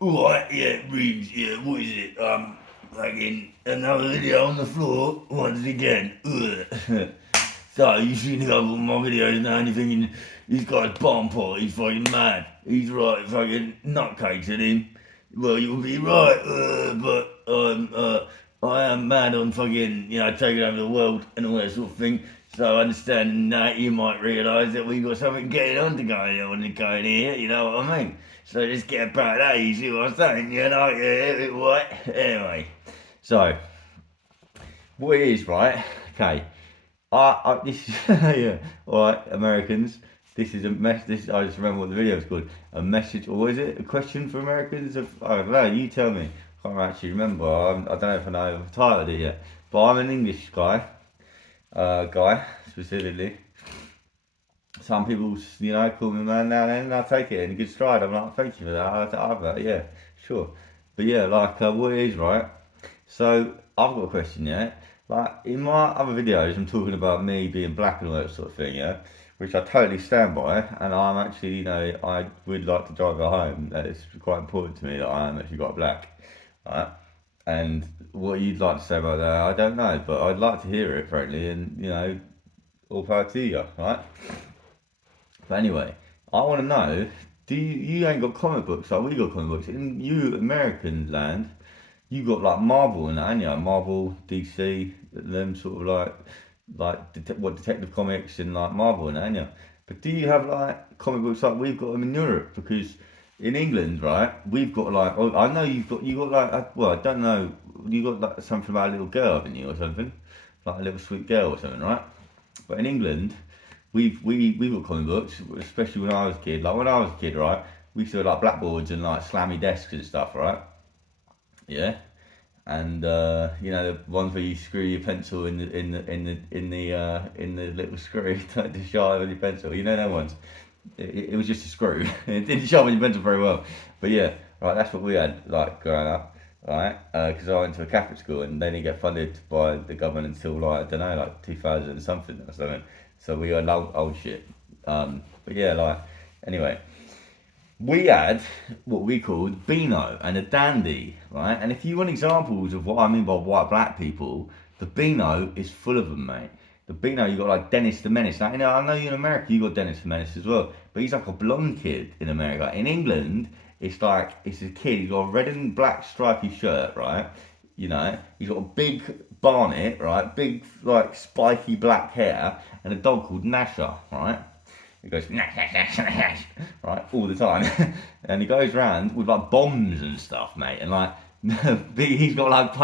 Right, yeah, Riggs, yeah, what is it? Fucking another video on the floor, once again. So, you seen a couple of my videos now and you're thinking, this guy's bomb pot, he's fucking mad. He's right, fucking nutcakes at him. Well, you'll be right, I am mad on fucking, taking over the world and all that sort of thing. So understanding that, you might realise that we've got something getting on to going here, you know what I mean? So just get about that, you see what I'm saying, yeah, what? Anyway, so, what it is, right? Okay, this yeah, alright, Americans, this is a mess, I just remember what the video was called, a message, or what is it, a question for Americans? I don't know, you tell me, I can't actually remember, I don't know if I know if I've titled it yet, but I'm an English guy, specifically. Some people, call me man now and then, and I take it in good stride. I'm like, thank you for that. Yeah, sure. But yeah, like, what it is, right? So, I've got a question, yeah? Like, in my other videos, I'm talking about me being black and all that sort of thing, yeah? Which I totally stand by, and I'm actually, I would like to drive it home. That is quite important to me that I am actually quite black, right? And what you'd like to say about that, I don't know, but I'd like to hear it, frankly, and, all power to you, right? But anyway, I want to know, you ain't got comic books like we got comic books. In you American land, you got like Marvel and that, ain't you? Marvel, DC, them sort of what Detective Comics and like Marvel and that, ain't you? But do you have like comic books like we've got them in Europe? Because in England, right, we've got like, oh, I know you got like, well, I don't know, you got like something about a little girl, haven't you, or something? Like a little sweet girl or something, right? But in England, we've got comic books, especially when I was a kid. Like when I was a kid, right, we used to have like blackboards and like slammy desks and stuff, right? Yeah, and the ones where you screw your pencil in the little screw to sharpen your pencil. You know them ones. It was just a screw. It didn't sharpen your pencil very well. But yeah, right, that's what we had like growing up, right? Because I went to a Catholic school and they didn't get funded by the government until like I don't know, like 2000 and something or something. So we had old shit. But yeah, like anyway, we had what we called beano and a dandy, right? And if you want examples of what I mean by white black people, the beano is full of them, mate. The beano, you got like Dennis the Menace. Now, I know you in America, you got Dennis the Menace as well, but he's like a blonde kid in America. In England, it's a kid. He's got a red and black stripy shirt, right? He's got a big barnet, right? Big like spiky black hair, and a dog called Nasher, right? He goes nash, nash, nash, nash, right, all the time, and he goes around with like bombs and stuff, mate, and like he's got like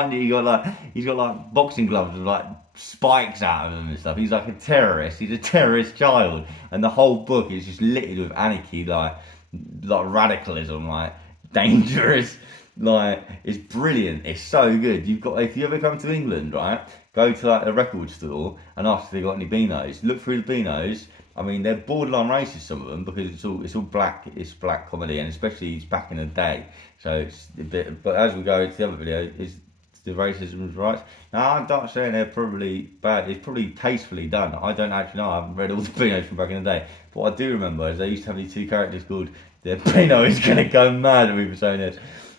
he's got like boxing gloves with like spikes out of them and stuff. He's like a terrorist. He's a terrorist child, and the whole book is just littered with anarchy, like radicalism, like dangerous. Like it's brilliant. It's so good. You've got if you ever come to England, right? Go to like a record store and ask if they got any beanos. Look through the beanos. I mean, they're borderline racist, some of them, because it's all black. It's black comedy, and especially it's back in the day. So it's a bit. But as we go into the other video, is the racism right? Now I'm not saying they're probably bad. It's probably tastefully done. I don't actually know. I haven't read all the Beanos from back in the day. But what I do remember is they used to have these two characters called the Beano is gonna go mad if we were saying this.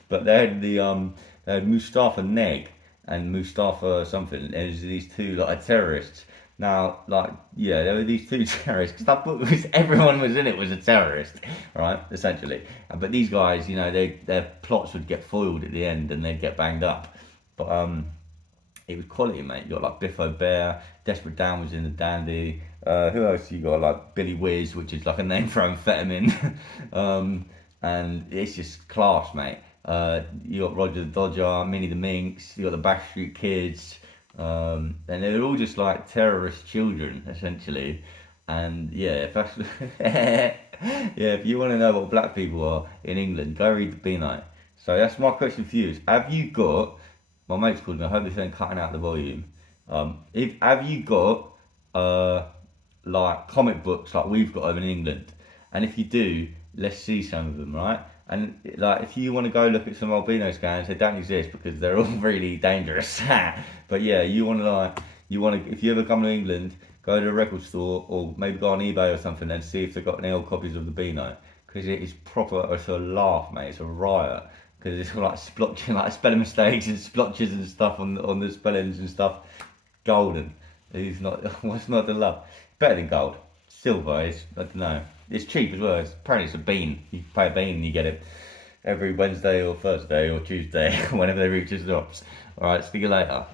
But they had Mustafa Neg and Mustafa something. And there's these two like terrorists. Now, like, yeah, there were these two terrorists. Because that book was everyone was in it was a terrorist, right? Essentially. But these guys, their plots would get foiled at the end and they'd get banged up. But it was quality, mate. You got like Biffo Bear, Desperate Dan was in the Dandy. Who else you got? Like Billy Whiz, which is like a name for amphetamine. And it's just class, mate. You got Roger the Dodger, Minnie the Minx. You got the Backstreet Kids. And they were all just like terrorist children, essentially. And yeah, if that's yeah, if you want to know what black people are in England, go read the Beano. So that's my question for you: is have you got? My mate's called me. I hope this ain't cutting out the volume. If have you got like comic books like we've got over in England? And if you do, let's see some of them, right? And like, if you want to go look at some albino scans, they don't exist because they're all really dangerous. But yeah, if you ever come to England, go to a record store or maybe go on eBay or something and see if they've got any old copies of the Beano. because it is proper. It's a laugh, mate. It's a riot because it's like splotches, like spelling mistakes and splotches and stuff on the spellings and stuff. Golden. It's not. What's not to love? Better than gold. Silver is. I don't know. It's cheap as well. Apparently it's a bean. You pay a bean and you get it every Wednesday or Thursday or Tuesday, whenever they reach the shops. All right. See you later.